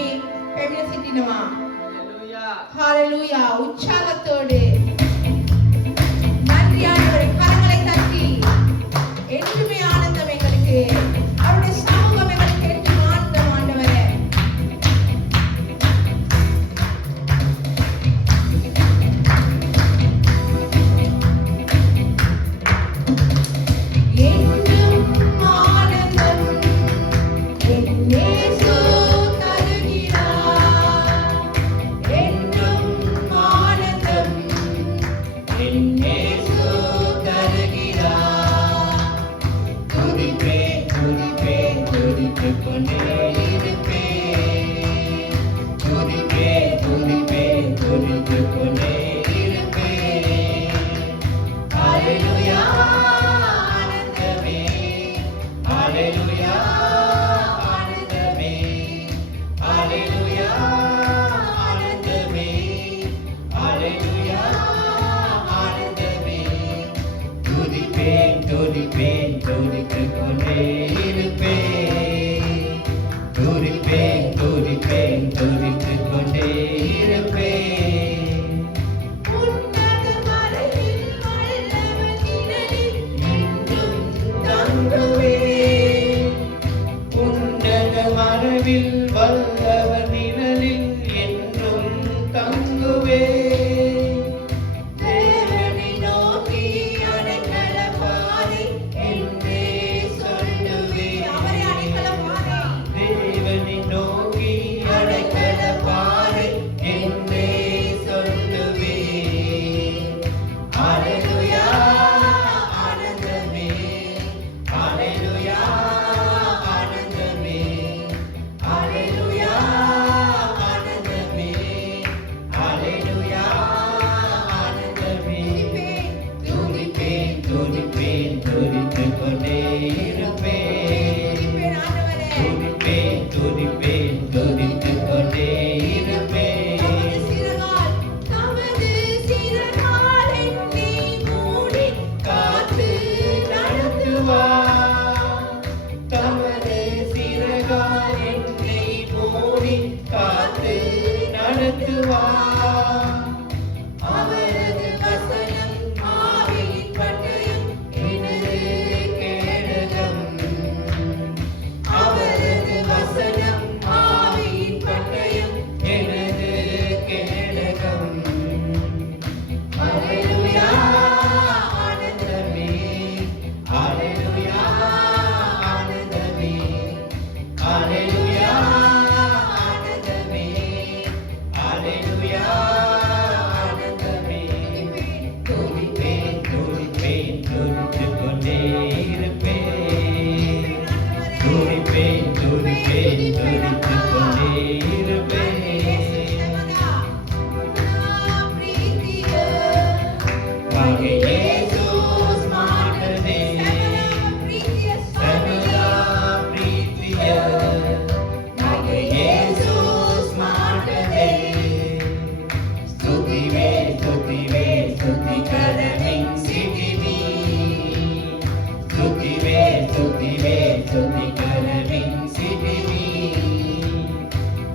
මේ පැමිණ සිටිනවා. ஹalleluya உற்சாகத்தோடு நன்றி ஆண்டவரே கரங்களை தட்டி என்றுமே ஆனந்தம் எங்களுக்கு அவருடைய சமூகம் எங்களுக்கு என்றும் ஆனந்தம் ஆண்டவரே. என்றும் ஆனந்தம் என் இயேசு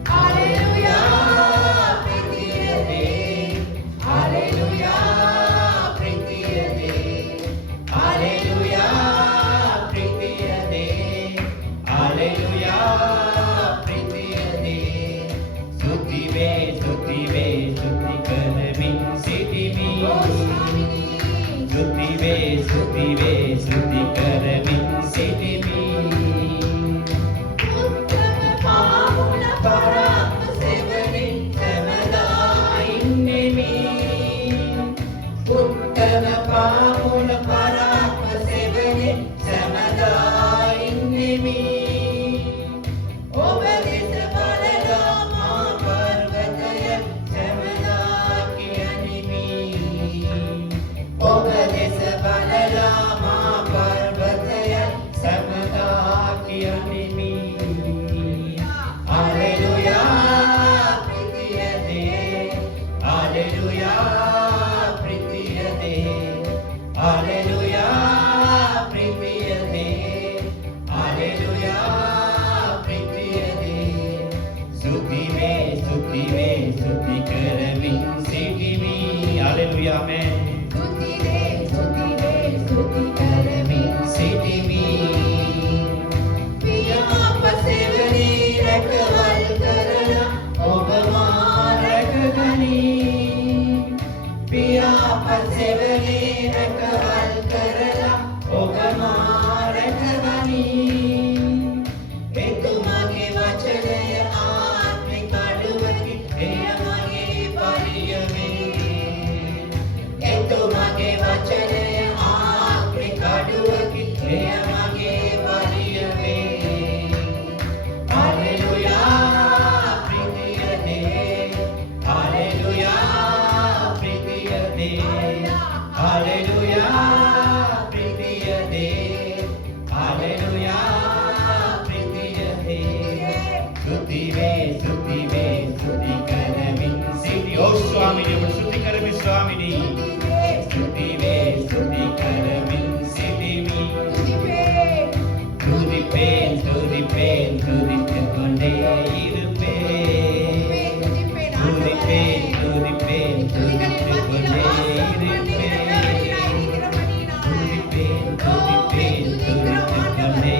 Hallelujah. துதிப்பேன் துதிப்பேன் துதித்துக் கொண்டே இருப்பேன் துதிப்பேன் துதிப்பேன் துதித்துக் கொண்டே இருப்பேன் துதிப்பேன் துதிப்பேன் துதித்துக் கொண்டே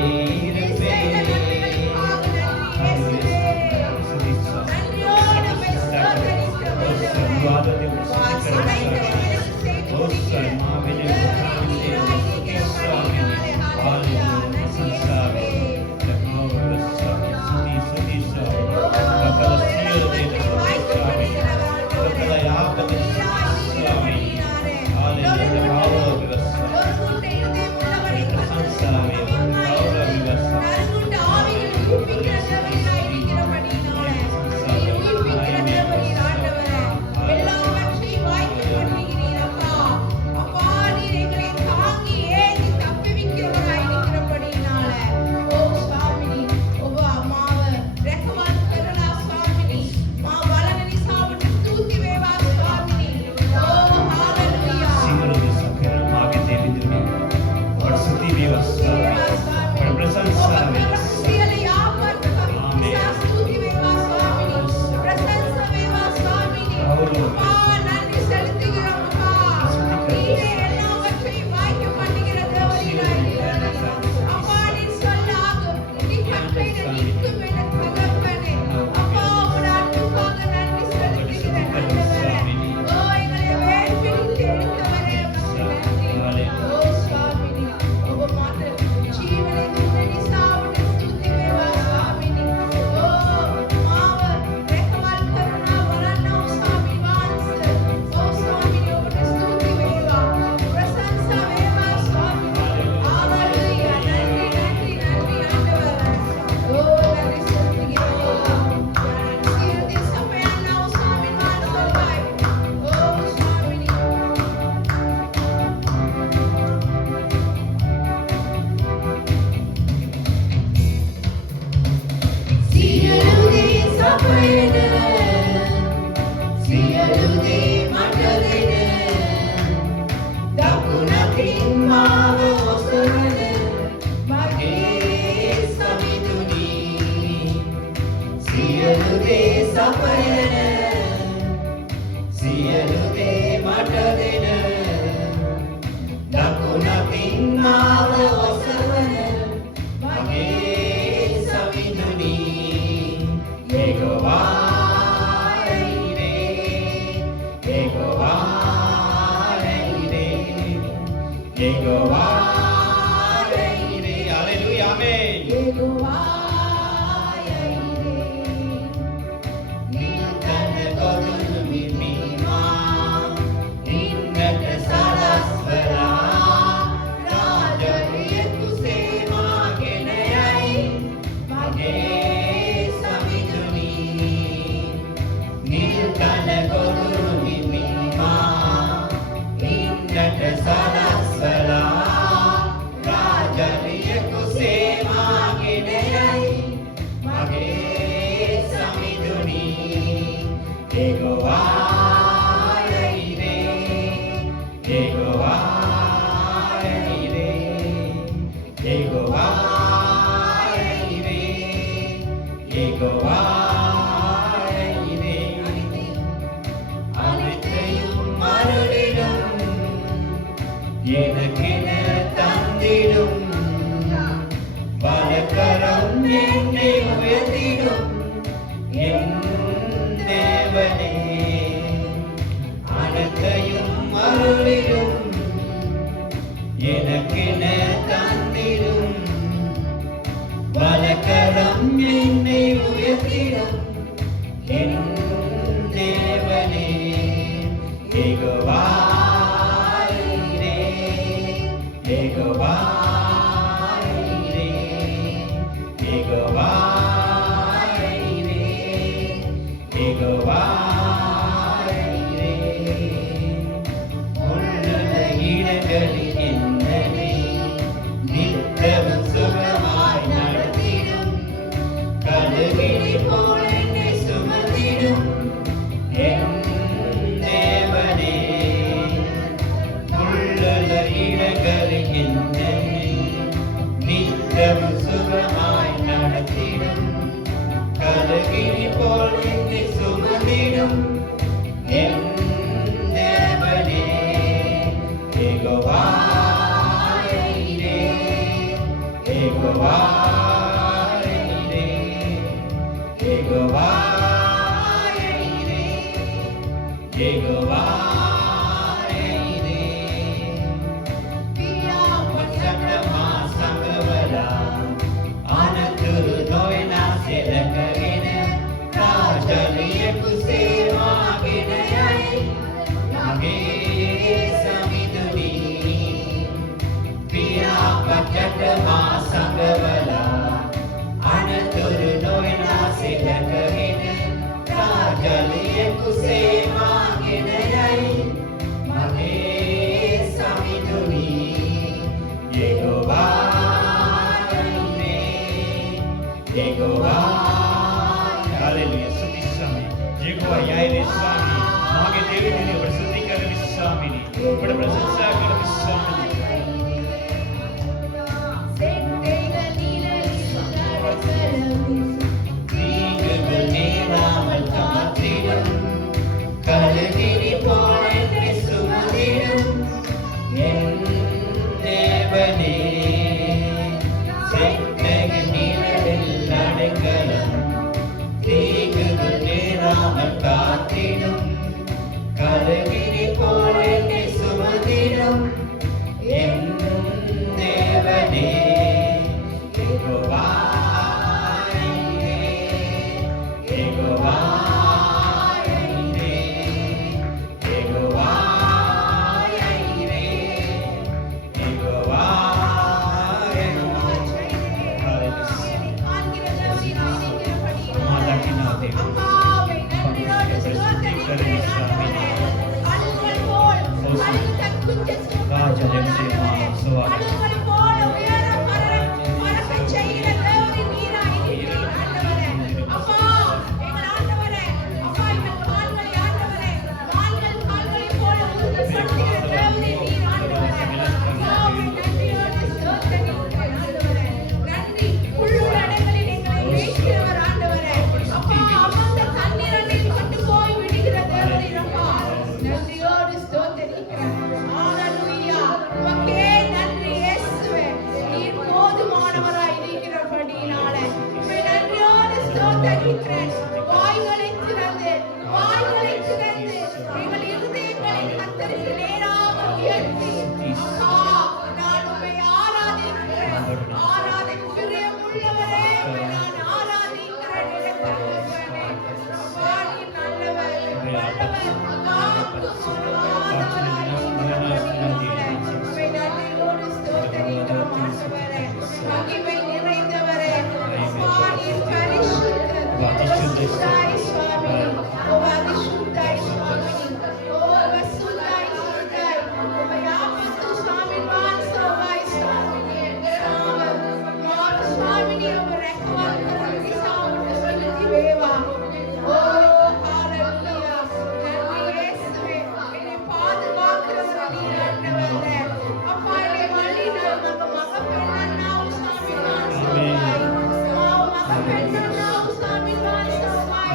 எனக்கென தந்திடும் வலக்கரம் என்னை உயர்த்திடும் என் தேவனே, அனைத்தையும் அருளிடும் எனக்கென தந்திடும் வலக்கரம் என்னை உயர்த்திடும் என் தேவனே. Jehovah Yehova Jireh, Yehova Jireh, Yehova Jireh. உள்ளுள்ள இடங்களில் என்னை நித்தமும் சுகமாய் நடத்திடும், கழுகினை போல் என்னை சுமந்திடும் என் தேவனே. உள்ளுள்ள இடங்களில் என்னை நித்தமும் சுகமாய் நடத்திடும் கலகிரி போல் என்னை சுமந்திடும் என் தேவனே யெகோவா யெகோவா யெகோவா யெகோவா Haleluya, स्तुति स्वामी यहोवा यावे स्वामी मागे देवने स्तुति करमी स्वामी बड़ प्रशंसा करमी स्वामी கலகிரி போல் என்னை சுமந்திடும் என் தேவனே செட்டையின் நிழலில் அடைக்கலம் தீங்குகள் நேராமல் காத்திடும் கலகிரி போல் என்னை சுமந்திடும் என் தேவனே யெகோவா யெகோவா வாய்களை திறந்து எங்கள் இருதயங்களை கர்த்தருக்கு நேராக உயர்த்தி நான் உம்மை ஆராதிக்கிறேன் பிரியமுள்ளவரே நான் ஆராதிக்கிறேன் எனக்கு தகப்பனே அப்பா நீர் நல்லவர் காக்கும் ஒரு ஆதவராய் உம்மை நன்றியோடு ஸ்தோத்திரிக்கிறோம் ஆண்டவரே மகிமை நிறைந்தவரே அப்பா நீர் பரிசுத்தர் பரிசுத்தாய் சுவாமி ஓ பரிசுத்தாய் சுவாமி ஓ பரிசுத்தாய் சுத்தாய் உம்மை ஆபத்து சுவாமி வாசவாய் சுவாமி சுவாமி உம்மை ரெக்கவாக்குறது சாவுட்டு சொல்லுதி வேவா ஓ ஹalleluya நன்றி இயேசுவே என்னை பாதுகாக்கிறவர் நீர் ஆண்டவரே அப்பா என்னை வழி நடத்துங்க மகப்பெண்ணா சுவாமி வாசவாய் மகப்பெண்ணா சுவாமி வாசவாய்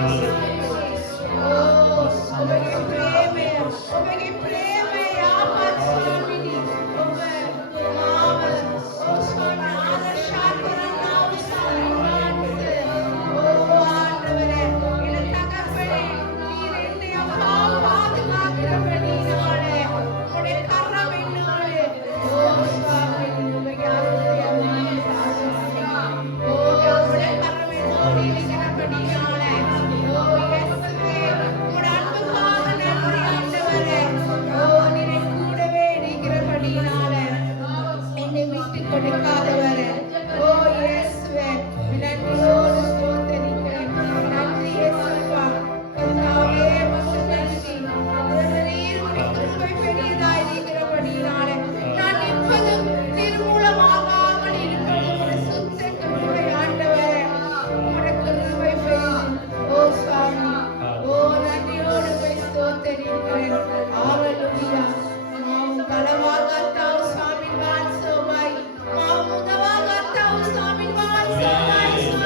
Hallelujah.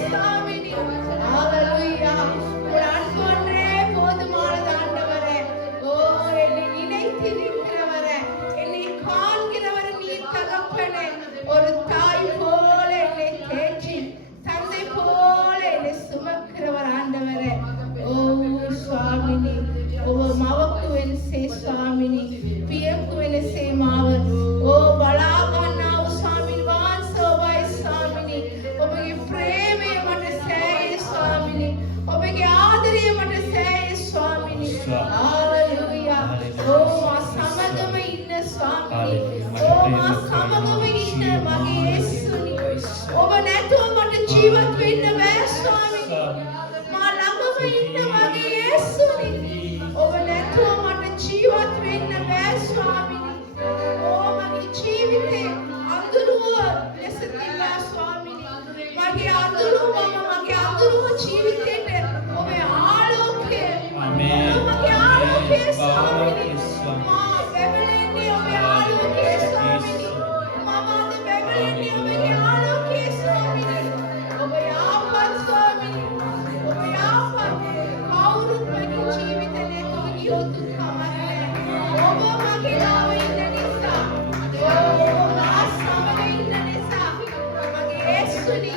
சுவாமினி. ஹalleluya. உம்முடைய அன்பு ஒன்றே போதுமானது ஆண்டவரே. ஓ என்னை நினைத்திருக்கிறவரே, என்னை காண்கிறவர் நீர் தகப்பனே. ஒரு தாய் போல என்னை தேற்றி, தந்தை போல என்னை சுமக்கிறவர் ஆண்டவரே. ஓ சுவாமினி, ඔබ මවක වෙනසේ ස්වාමිනී, පියක වෙනසේ මාව බලා ගන්නා වූ ස්වාමීන් වහන්සේ ඔබයි ස්වාමිනී. ඔබගේ ප්‍රේමය මට සෑයේ ස්වාමිනී. ඔබගේ ආදරය මට සෑයේ ස්වාමිනී. හalleluya. මා සමගම ඉන්න ස්වාමිනී. මා සමගම ඉන්න මගේ යේසුනි. ඔබ නැතුව මට ජීවත් වෙන්න බෑ ස්වාමිනී. මා ළඟම ඉන්න මගේ යේසුනි. ඔබ නැතුව මට ජීවත් වෙන්න බෑ ස්වාමිනී. මගේ ජීවිතේ අඳුරුව ලෙස තිබා ස්වාමිනී. මගේ අඳුරුව මගේ අඳුරුව ජීවිතේට ඔබේ ආලෝකය. මගේ ආලෝකය ස්වාමිනී. මා බැබලෙන්නේ ඔබේ ආලෝකය ස්වාමිනී. මම අද බැබලෙන්නේ ඔබේ ආලෝකය ස්වාමිනී. ඔබ යාපත් ස්වාමිනී. ඔබ යාපත්. කවුරුත් මගේ ජීවිතේ නැතුව ගියොත් කමන්නේ. ඔබ මගේ ළඟ ඉන්න නිසා, ඔබ මා සමග ඉන්න නිසා මගේ යේසුනි.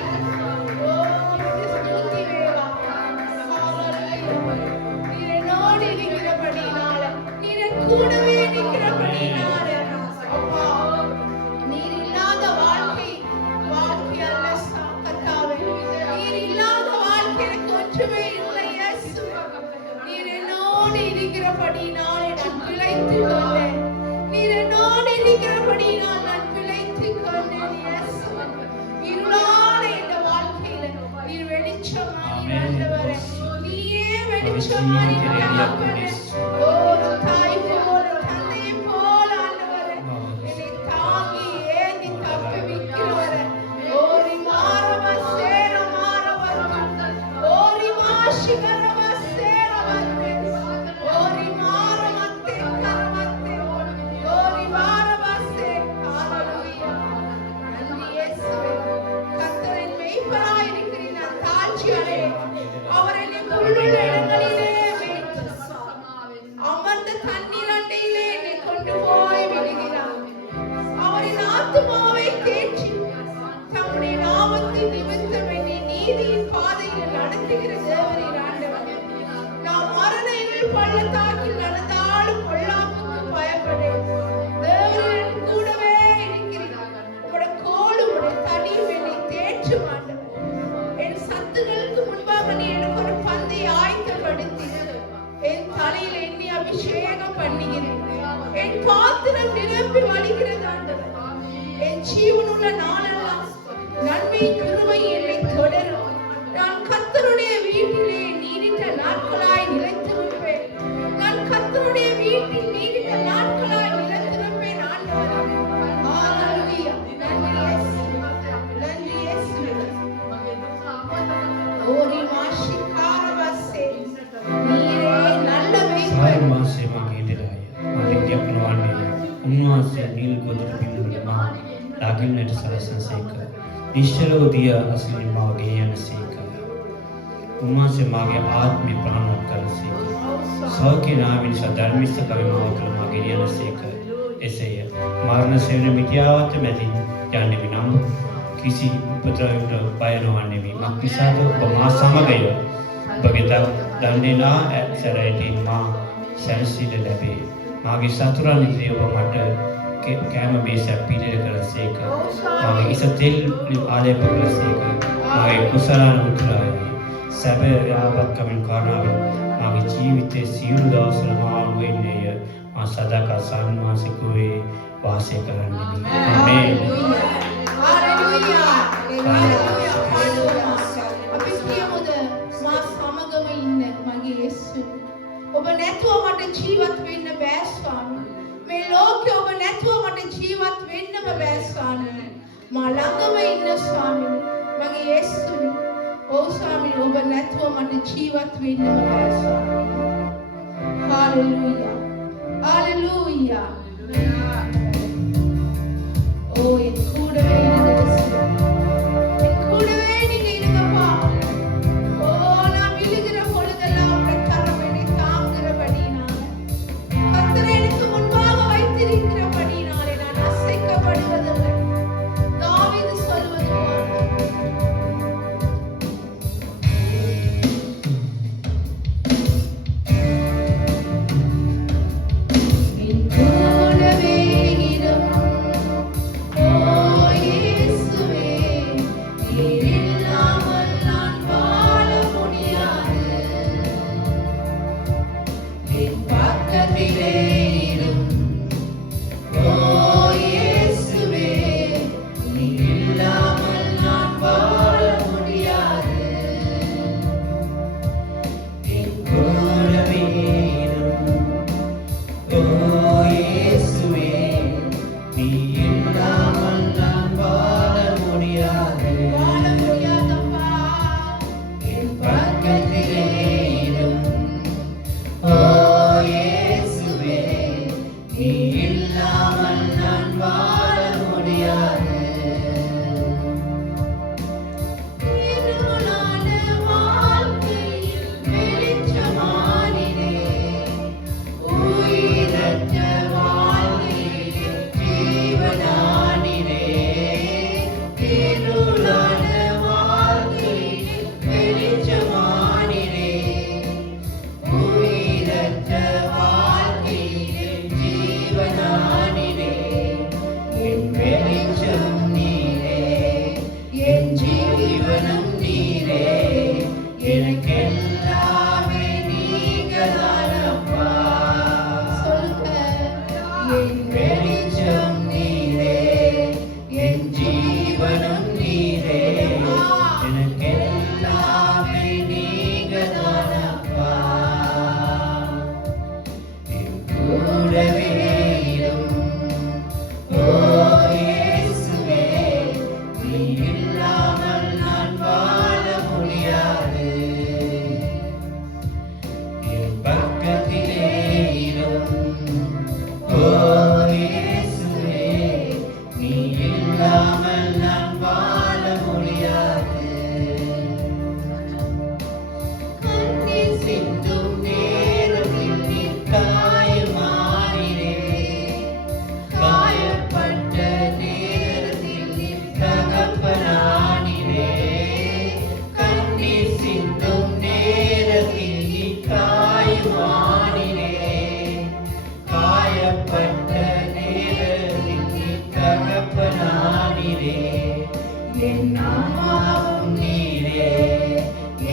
ඔබට ස්තුති වේවා. ஹalleluya. நீர் என்னோடு இருக்கிறபடினால, நீர் என் கூடவே இருக்கிறபடினால, அப்பா நீர் இல்லாத வாழ்க்கை அல்ல கர்த்தாவே. நீர் இல்லாத வாழ்க்கை எனக்கு ஒன்றுமே இல்லை இயேசு. நீர் என்னோடு இருக்கிறபடினால் நான் பிழைத்துக் கொண்டேன். நீர் என்னோடு இருக்கிறபடினால் நான் பிழைத்துக் கொண்டேன் இயேசு. இருளான இந்த வாழ்க்கையில நீர் வெளிச்சமானீர் ஆண்டவரே. நீயே வெளிச்சமானீர் தகப்பனே. ஒரு தாய் போல, தந்தை போல ஆண்டவரே, என்னை தாங்கி ஏந்தி தப்புவிக்கிறவரே. ஓரி மாரவ சேர மாரவ, ஓரி மாஷிகரவ சேர வந்தே, ஓரி மாரவத்தே கரவத்தே, ஓரி மாரவசே. ஹalleluya. நன்றி இயேசுவே. கர்த்தரின் மெய்ப்பராய் இருக்கிற நான் தாழ்ச்சி அடையேன். அவர் என்னை புல்லுள்ள இடங்களிலே மேய்த்து, அமர்ந்த தண்ணீர் அண்டையிலே என்னை கொண்டு போய் விடுகிறார். அவரின் ஆத்துமாவை தேற்றி, தம்முடைய நாமத்தின் நிமித்தம் என்னை நீதியின் பாதையில் நடத்துகிற தேவரீர் ஆண்டவரே. நான் மரண இருள் பள்ளத்தாக்கில் நடந்தாலும் பொல்லாப்புக்கு பயப்படேன். தேவரீர் என் கூடவே இருக்கிறார். உம்முடைய கோலும் உம்முடைய தடியும் என்னை தேற்றும் ஆண்டவரே. என் சத்துகளுக்கு முன்பாக நீ எனக்கு ஒரு பந்தை ஆயத்தப்படுத்தி, என் தலையில் எண்ணெய் அபிஷேகம் பண்ணுகிறேன். என் பாத்திரம் நிரம்பி வழிகிறது ஆண்டவரே. என் ஜீவனுள்ள நாளெல்லாம் நன்மை கிருபை என்னை தொடரும். நான் கர்த்தருடைய வீட்டிலே நீடித்த நாட்களாய் நிலைத்திருப்பேன். நான் கர்த்தருடைய வீட்டில் நீடித்த நாட்களாய் நிலைத்திருப்பேன் ஆண்டவரே. ஹalleluya. நன்றி இயேசுவே. நன்றி இயேசுவே. ஓரி மாஷிகாரவசே. நீரே நல்ல மேய்ப்பர். මාසේ මගේ ඉදරාය. මගේ දෙපනවන්නේ උන්වහන්සේ නිල් ගොදුරු පිළිවෙල මා ඩාගින්නට සලසනසේක. නිශ්චලව දිය අසලින් මාගේ යනසේක. උන්වහන්සේ මාගේ ආත්මය ප්‍රාණවත් කරසේක. සෞඛ්‍ය නාමින් සධර්මිස්ත කවිමාවකල මාගේ යනසේක. එසේය මරණ සෙවන මිත්‍යාවත් මැදින් යන්නේ විනම් කිසි උපද්‍රවයකට බය නොවන්නේ වී මක්නිසාද ඔබ මා සමගය. ඔබගේ දණ්ඩේනා සැරයටින් මා සැනසීම ලැබේ. මාගේ සතුරන් ඉදිරියේ ඔබ මට කෑම මේසක් පිළියෙල කරසේක. මාගේ ඉස තෙල් ආලේප කරසේක. මාගේ කුසලාන උතුරායි. සැබෑ යාවත්කමින් කාරණාවෙන් මාගේ ජීවිතයේ සියලු දවස්වල මා වෙන්නේය. මා සදාකල් සම්මාසිකුවේ වාසය කරන්නේ. ආමේන්. හalleluya. හalleluya. හalleluya. අපි කියමුද මා සමගම ඉන්න මගේ යේසු. ඔබ නැතුව මට ජීවත් වෙන්න බෑ ස්වාමී. මේ ලෝකේ ඔබ නැතුව මට ජීවත් වෙන්නම බෑ ස්වාමී. මා ළඟම ඉන්න ස්වාමී. මගේ යේසුනි. ඔව් ස්වාමී ඔබ නැතුව මට ජීවත් වෙන්නම බෑ ස්වාමී. හalleluya. හalleluya. ஓ என் கூடவே இருங்க, என் கூடவே நீங்க இருங்கப்பா. நீர் இல்லாமல் நான் வாழ முடியாது. என் பக்கத்திலே இரும் ஓ இயேசுவே, நீர் இல்லாமல் நான் வாழ முடியாது. என் கூடவே இரும் ஓ இயேசுவே, நீ இல்லாமல் நான் வாழ முடியாது. வாழ முடியாதப்பா. என் பக்கத்திலே இரும் ஓ இயேசுவே, நீ இல்லாமல் நான் வாழ முடியாது. இருளான வாழ்க்கையில் வெளிச்சமானினே, உயிரற்ற வாழ்க்கையில் ஜீவனானினே. இருளான வாழ்க்கையில் வெளிச்சமானினே, உயிரற்ற வாழ்க்கையில் ஜீவனானினே. என் வெளிச்சம் நீரே, என் ஜீவனம் நீரே, எனக்கெல்லாமே நீங்கதானப்பா. சொல்லுங்க. என் வெளிச்சம் நீரே, என் ஜீவனம் நீரே, எனக்கெல்லாமே நீங்கதானப்பா. என் கூடவே இரும் ஓ இயேசுவே, நீ இல்லாமல் நான் வாழ முடியாது. என் பக்கத்திலே இரும் ஓ இயேசுவே, நீ இல்லாமல் நான் வாழ முடியாது. கண்ணீர் சிந்தும் நேரத்தில் நீர் காயமானீரே, காயப்பட்ட நேரத்தில் நீர் தகப்பனானீரே. கண்ணீர் சிந்தும் நேரத்தில் நீர் காயமானீரே, காயப்பட்ட நேரத்தில் நீர் தகப்பனானீரே. என் அம்மாவும் நீரே,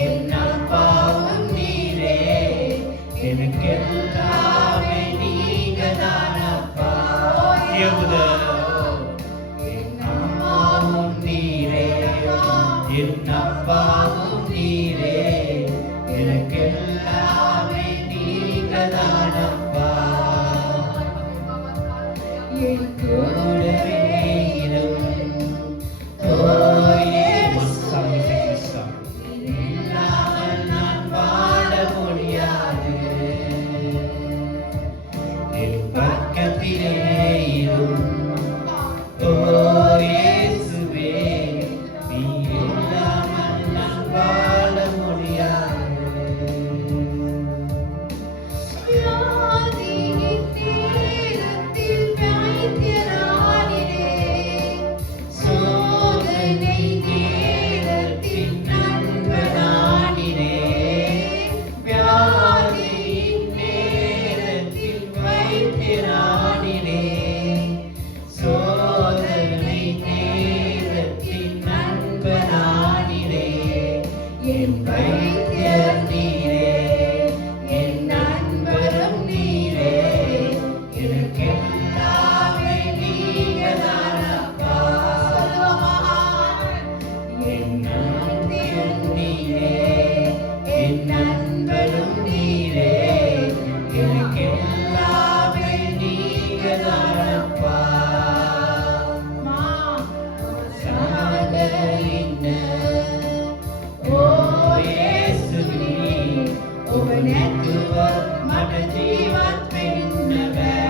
என் அப்பாவும் நீரே, எனக்கெல்லாமே நீங்கதானப்பா. என் அம்மாவும் நீரே, என் அப்பாவும் நீரே, எனக்கெல்லாமே நீங்கதானப்பா. என் கூடவே இரும் ஓ இயேசுவே, நீர் இல்லாமல் நான் வாழ முடியாது. என் பக்கத்திலே இரும் ஓ இயேசுவே, நீ இல்லாமல் நான் வாழ முடியாது. வியாதியின் நேரத்தில் வைத்தியரானினே, சோதனை நேரத்தில் நண்பனானினே. வியாதியின் நேரத்தில் வைத்தியரானினே, சோதனை நேரத்தில் நண்பனானினே. என் வைத்தியர் நீரே, என் நண்பரும் நீரே, எனக்கெல்லாமே நீங்கதானப்பா. என் நண்பரும் நீரே, என் நண்பரும் நீரே, எனக்கெல்லாமே நீங்கதானப்பா. සමගඉන්න ඕ යේසුනි, ඔබ නැතුව මට ජීවත් වෙන්න බෑ.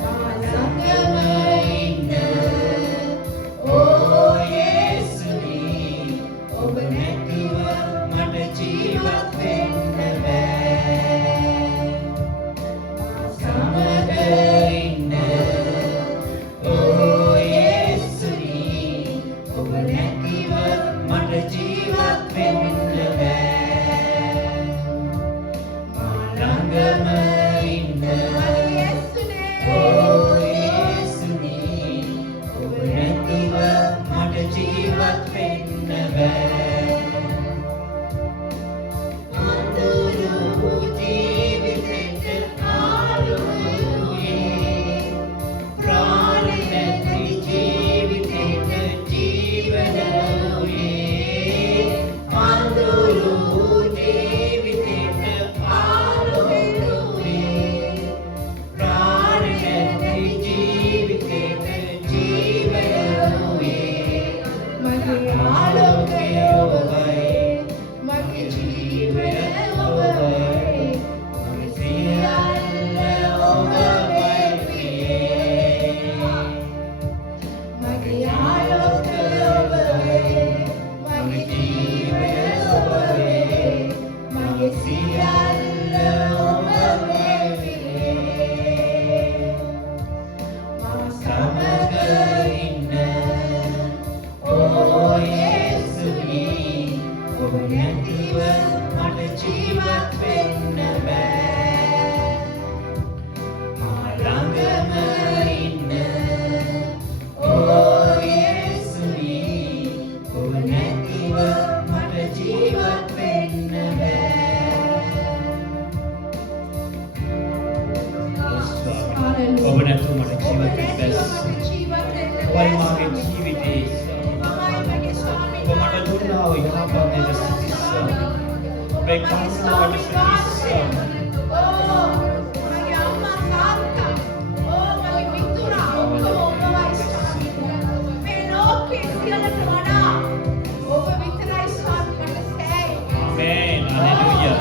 මා සමගම ඉන්න ඕ යේසුනි, ඔබ නැතුව මට ජීවත් වෙන්න බෑ. මා සමග ඉන්න ඕ යේසුනි, ඔබ නැතිව මට ජීවත් වෙන්න බෑ. මා ළඟම ඉන්න ඕ යේසුනි, ඔබ නැතිව මට ජීවත් වෙන්න බෑ අඳුරු ජීවිතේට ආලෝකයේ ප්‍රාණ නැති ජීවිතේට ජීවනයේ අඳුරු ජීවිතේට ආලෝකයේ ප්‍රාණ නැති ජීවිතේට ජීවනයේ මගේ ආලෝකය ඔබයි මගේ ජීවනය ඔබයි මගේ සියල්ල ඔබයි ප්‍රියේ මගේ ආලෝකය ඔබයි මගේ ජීවනය ඔබයි මගේ සියල්ල ඔබයි ප්‍රියේ මම සමග ඉන්න ඕ යේසුනි ඔබ නැතිව මට ජීවත් වෙන්න බෑ මා ළඟම ඉන්න ඕ යේසුනි ඔබ නැතිව මට ජීවත් වෙන්න බෑ ඔබ නැතුව මට ජීවත් වෙන්න බෑ ඔබයි මාගේ ජීවිතේ ඔබ මට දුන්නා වූ යහපත් සිතිස්ස ඔබේ කරුණාවට සිතිස්ස ආමේන් හalleluya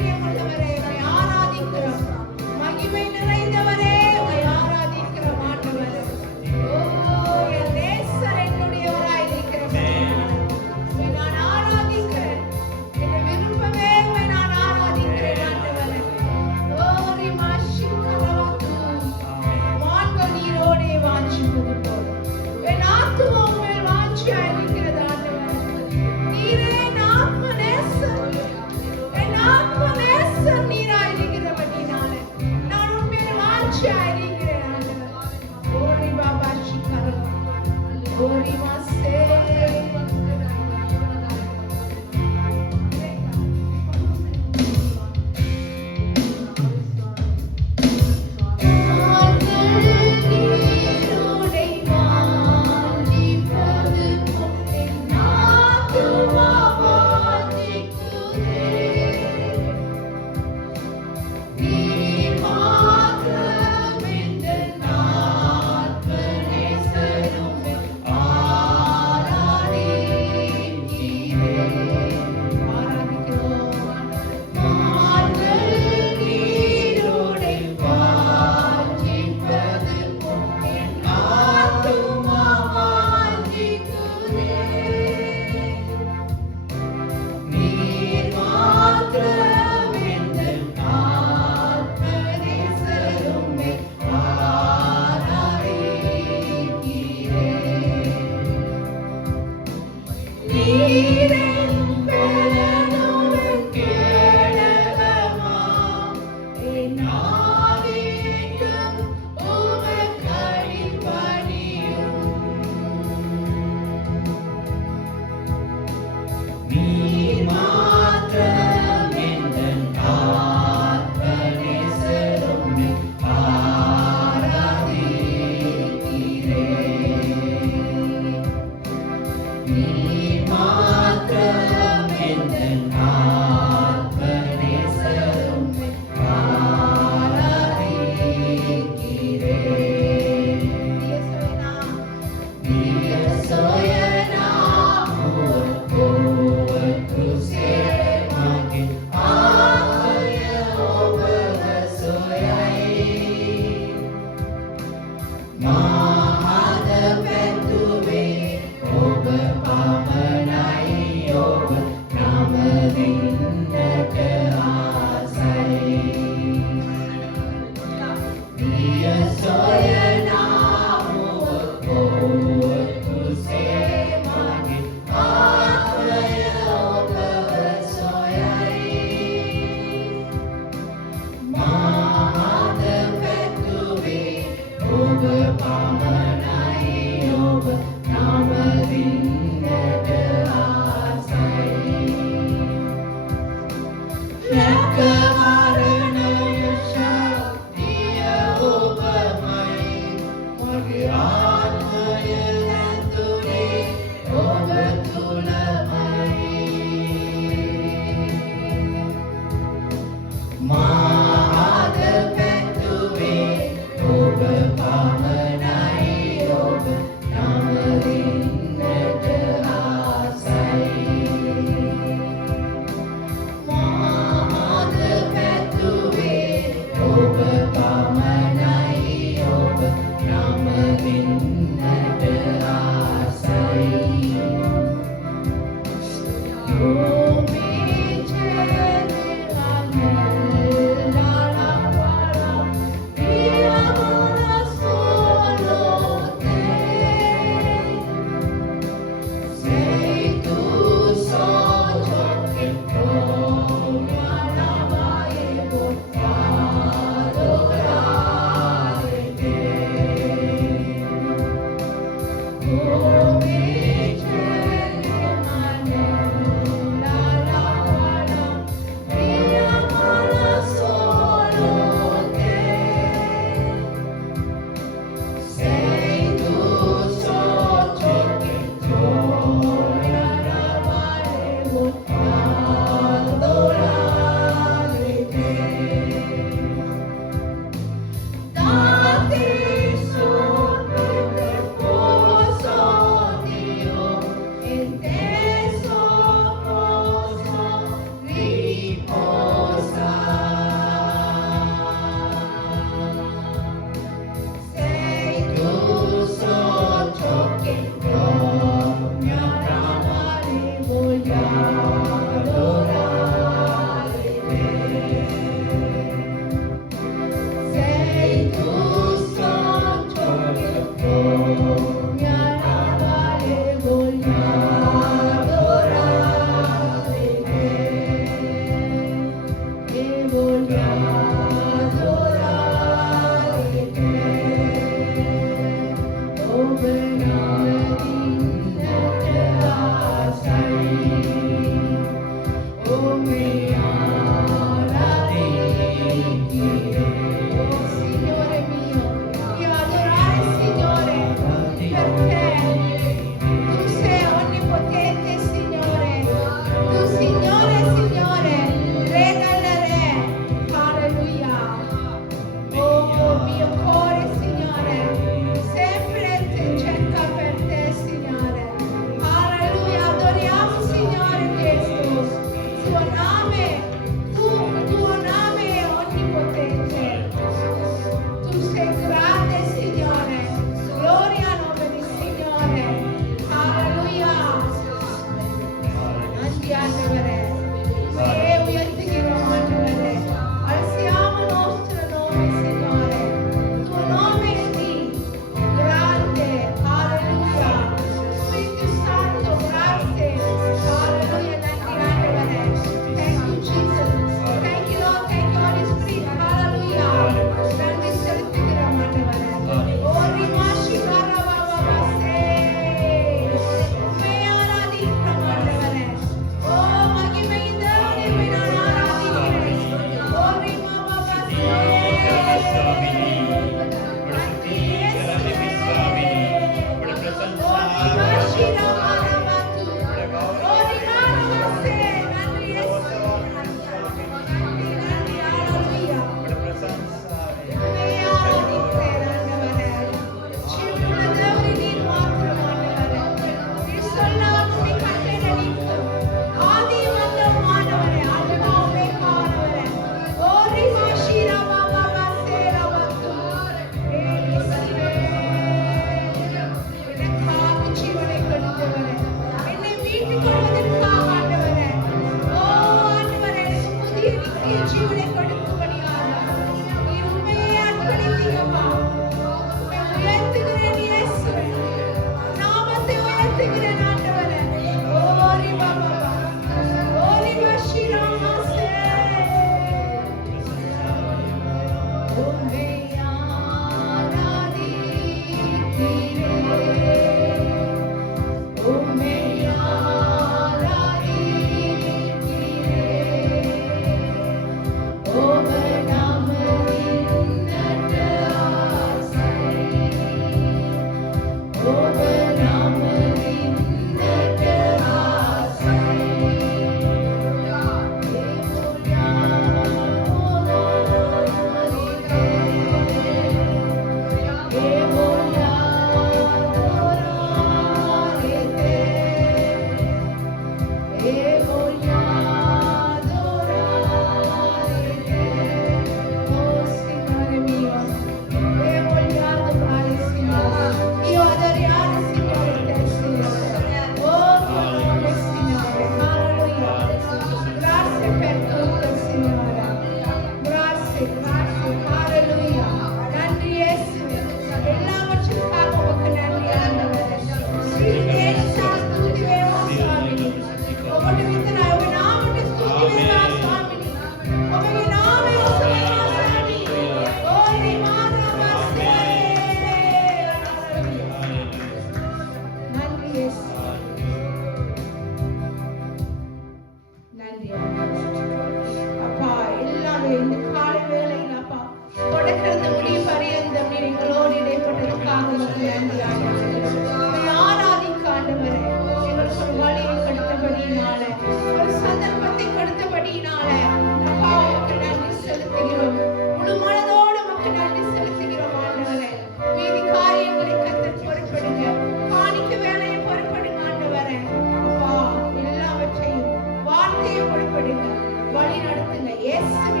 வழி நடத்துங்க. இயேசுவின்